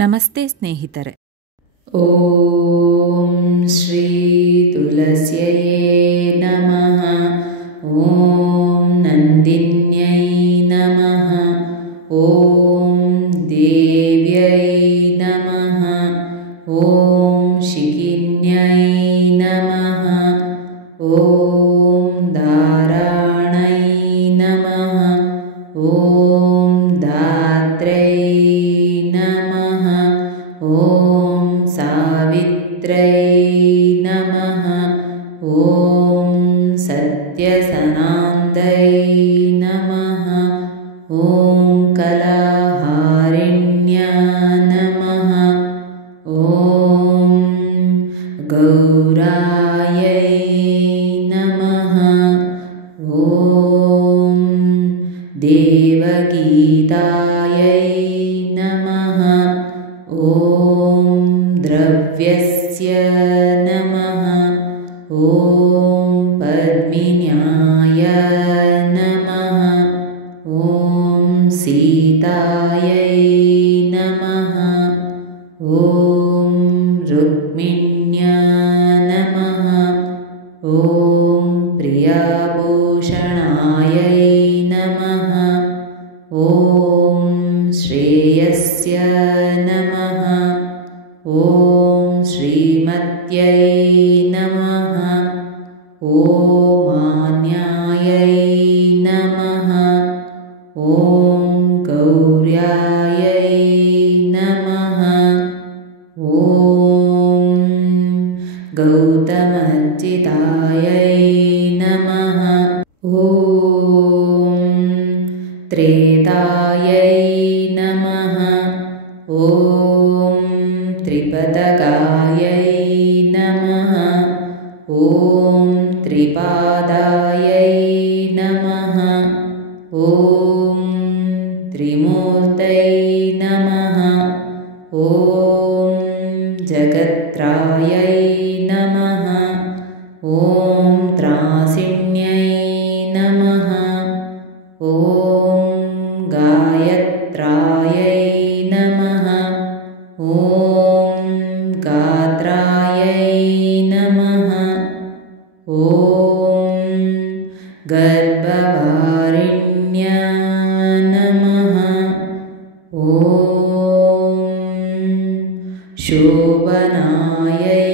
ನಮಸ್ತೆ ಸ್ನೇಹಿತರೆ. ಓಂ ಶ್ರೀ ತುಳಸ್ಯೈ ನಮಃ. ಓಂ ನಂದಿನ್ಯೈ ನಮಃ. ಓಂ ದೇವ್ಯೈ ನಮಃ. ಓಂ ಶಿಖಿನ್ಯೈ ನಮಃ. ಓಂ ಧಾರಾಣೈ ನಮಃ. ಓಂ ಧಾತ್ರ್ಯೈ ನಮಃ. ಓಂ ಸಾವಿತ್ರೈ ನಮಃ. ಓಂ ಸತ್ಯಸನಾಂದೈ ನಮಃ. ಓಂ ಕಲಾಹಾರಿಣ್ಯ ನಮಃ. ಓಂ ಗೌರಾಯೈ ನಮಃ. ಓಂ ದೇವಗೀತಾಯೈ ನಮಃ. ಓಂ ದ್ರವ್ಯಸ್ಯ ನಮಃ. ಓಂ ಪದ್ಮಿನ್ಯಾಯ ನಮಃ. ಓಂ ಸೀತಾಯೈ ನಮಃ. ಓಂ ರುಕ್ಮಿಣ್ಯ ನಮಃ. ಓಂ ಪ್ರಿಯಭೂಷಣಾಯೈ ನಮಃ. ಓಂ ಶ್ರೇಯಸ್ಯ ನಮಃ. ಓಂ ಶ್ರೀಮತ್ಯೈ ನಮಃ. ಓಂ ಮಾನ್ಯಾಯೈ ನಮಃ. ಓಂ ಗೌರ್ಯಾಯೈ ನಮಃ. ಓಂ ಗೌತಮರ್ಚಿತಾಯೈ ನಮಃ. ಓಂ ತ್ರೇತಾಯೈ ನಮಃ. ಓಂ ತ್ರಿಪದಕಾಯೈ ನಮಃ. ಓಂ ತ್ರಿಪಾದಾಯೈ ನಮಃ. ಓಂ ತ್ರಿಮೂರ್ತೈ ನಮಃ. ಓಂ ಜಗತ್ರಾಯೈ ನಮಃ. ಓಂ ತ್ರಾಸಿಣ್ಯೈ ನಮಃ. ಓಂ ಗಾಯತ್ರಾಯೈ ನಮಃ. ಓಂ ಗಾತ್ರಾಯೈ ನಮಃ. ಓಂ ಗರ್ಭವಾರಿಣ್ಯ ನಮಃ. ಓಂ ಶೋಭನಾಯೈ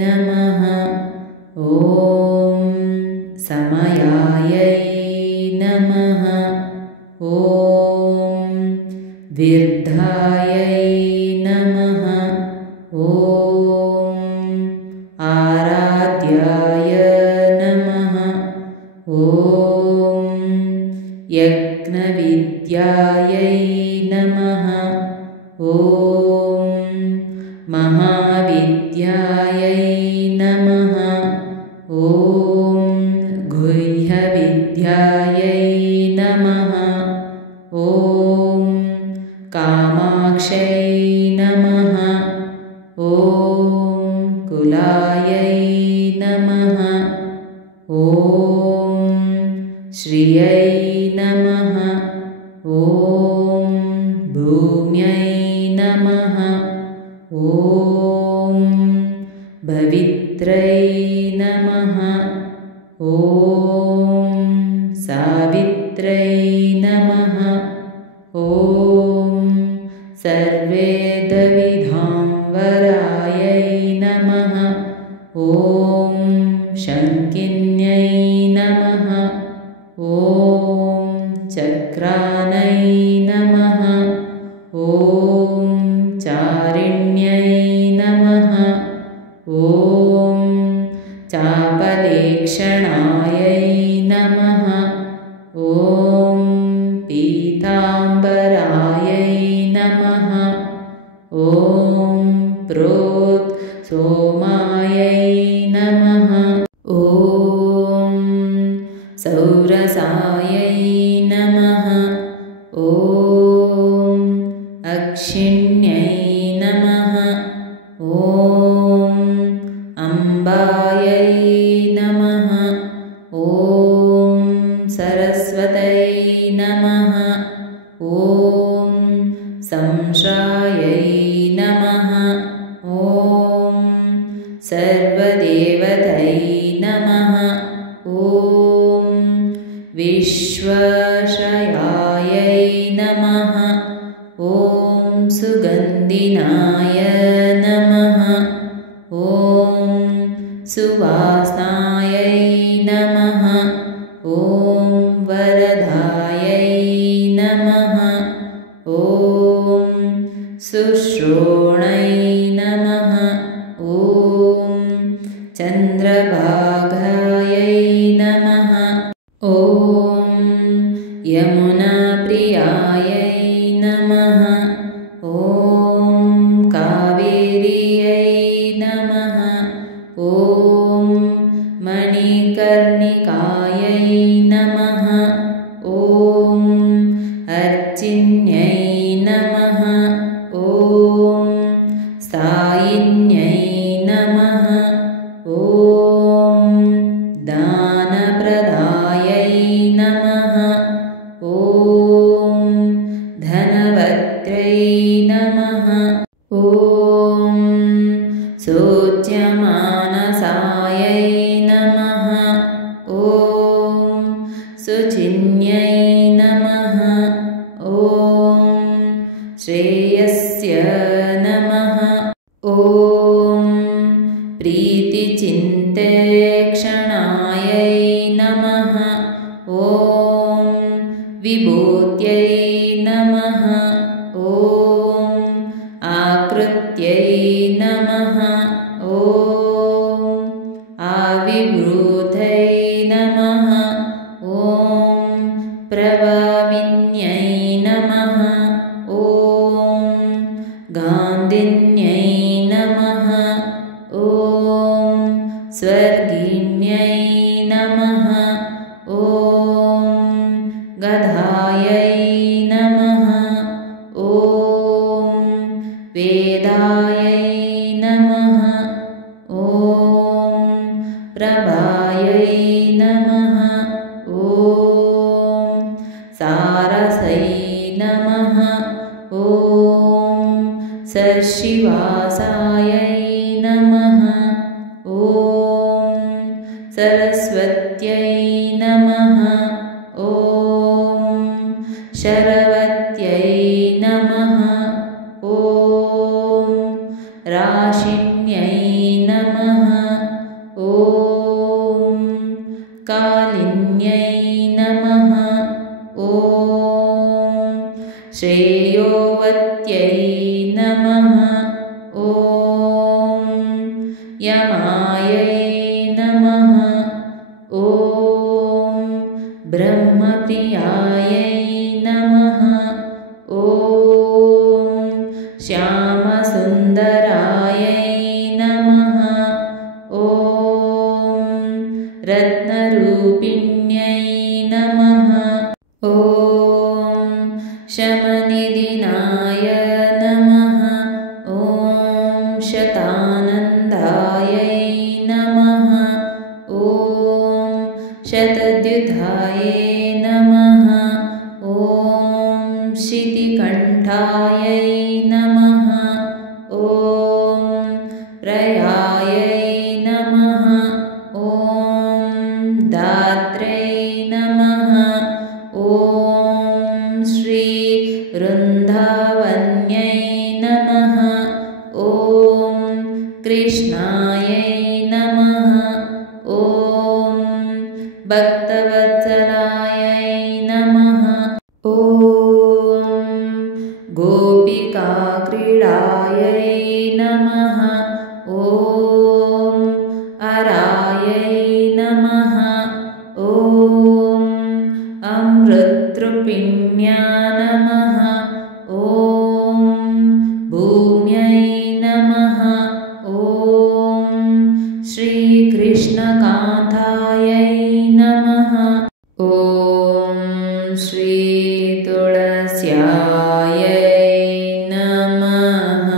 ನಮಃ. ಓಂ ಸಮಯಾಯೈ ನಮಃ. ಓಂ ವಿರ್ಧಾಯೈ ನಮಃ. ಓಂ ಆರಾಧ್ಯಾಯ ನಮಃ. ಓಂ ಯಜ್ಞವಿದ್ಯಾಯೈ ನಮಃ. ಓಂ ಮಹಾವಿದ್ಯಾಯೈ ನಮಃ. ಓಂ ಗುಹ್ಯವಿದ್ಯಾಯೈ ನಮಃ. ಓಂ ಕಾಮಾಕ್ಷೈ ನಮಃ. ಓಂ ಕುಲಾಯೈ ನಮಃ. ಓಂ ಶ್ರಿಯೈ ನಮಃ. ಓಂ ಭೂಮ್ಯೈ ನಮಃ. ಓಂ ಭವಿತ್ರೈ ನಮಃ. ಓಂ ಸಾವಿತ್ರೈ ನಮಃ. ಓಂ ಸರ್ವೇದವಿಧಾಂವರಾಯೈ ನಮಃ. ಓಂ ಶಂಕಿನ್ಯೈ ನಮಃ. ಓಂ ಚಕ್ರಾನೈ ನಮಃ. ಓಂ ಚಾರಿಣ್ಯೈ ನಮಃ. ಓಂ ಚಾಪಲೇಕ್ಷಣಾಯೈ ನಮಃ. ಓಂ ಪೀತಾಂಬರಾಯೈ ನಮಃ. ಓಂ ಪ್ರೋತ್ ಸೋಮಾಯೈ ನಮಃ. ಓಂ ಸೌರಸಾಯೈ ನಮಃ. ಓಂ ಅಕ್ಷಿಣ್ಯೈ ನಮಃ. ಓಂ ಅಂಬಾಯೈ ನಮಃ. ಓಂ ಸರಸ್ವತೈ ನಮಃ. ಓಂ ಸಂಶ್ರಾಯೈ विश्वश्रयायै नमः। ॐ सुगन्धिनाय नमः। ॐ सुवासनायै नमः। ॐ वरदायै नमः। ॐ सुश्रोणै नमः। ॐ चन्द्रभागायै नमः। ॐ यमुनाप्रियायै नमः। ॐ कावेर्यै नमः। ॐ मणिकर्णिकायै नमः। ॐ अर्चिन्यै नमः। ॐ स्थायिन्यै नमः। ॐ दानप्रदायै नमः। ॐ धनवत्यै नमः। ॐ शोच्यमानसायै नमः। ॐ सुचिन्यै नमः। ॐ श्रेयस्य नमः। ॐ प्रीतिचिन्तेक्षणायै नमः। ॐ विभूत्यै नमः। ॐ आकृत्यै नमः। ॐ आविर्भूत्यै नमः। ॐ प्रभाविन्यै नमः। ॐ गान्धिन्यै नमः। ॐ स्वर्गिन्यै नमः। ॐ गदायै नमः। ॐ वेदायै नमः। ॐ प्रभायै नमः। ॐ सारसै नमः। ॐ सशिवासायै नमः। ॐ सरस्वत्यै नमः। ॐ शरवत्यै नमः। ॐ राशिन्यै नमः। ॐ कालिन्यै नमः। ॐ श्रेयोवत्यै नमः। ॐ यमायै नमः। ॐ ब्रह्मप्रियायै नमः। ॐ श्यामसुन्दरायै नमः। ॐ रत्नरूपिण्यै नमः। ॐ शमनिधिनाय नमः। ॐ शतानन्दायै नमः। ॐ शतद्युधायै नमः। ॐ शितिकण्ठायै नमः। ॐ प्रयायै नमः। ॐ दात्रै नमः। ॐ श्रीवृन्दावन्यै नमः। ॐ कृष्णायै नमः। ॐ भक्तवत्सलायै नमः। ॐ गोपिकाक्रीडायै नमः। ॐ अरायै नमः। ॐ अमृतृपिण्या नमः। ॐ भूम्यै नमः। ॐ श्रीकृष्णकान्तायै नमः। ॐ श्रीतुलस्यायै नमः।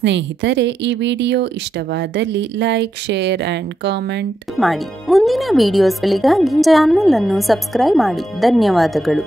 ಸ್ನೇಹಿತರೆ, ಈ ವಿಡಿಯೋ ಇಷ್ಟವಾದಲ್ಲಿ ಲೈಕ್, ಶೇರ್ ಆ್ಯಂಡ್ ಕಾಮೆಂಟ್ ಮಾಡಿ. ಮುಂದಿನ ವಿಡಿಯೋಸ್ಗಳಿಗಾಗಿ ಚಾನೆಲ್ ಅನ್ನು ಸಬ್ಸ್ಕ್ರೈಬ್ ಮಾಡಿ. ಧನ್ಯವಾದಗಳು.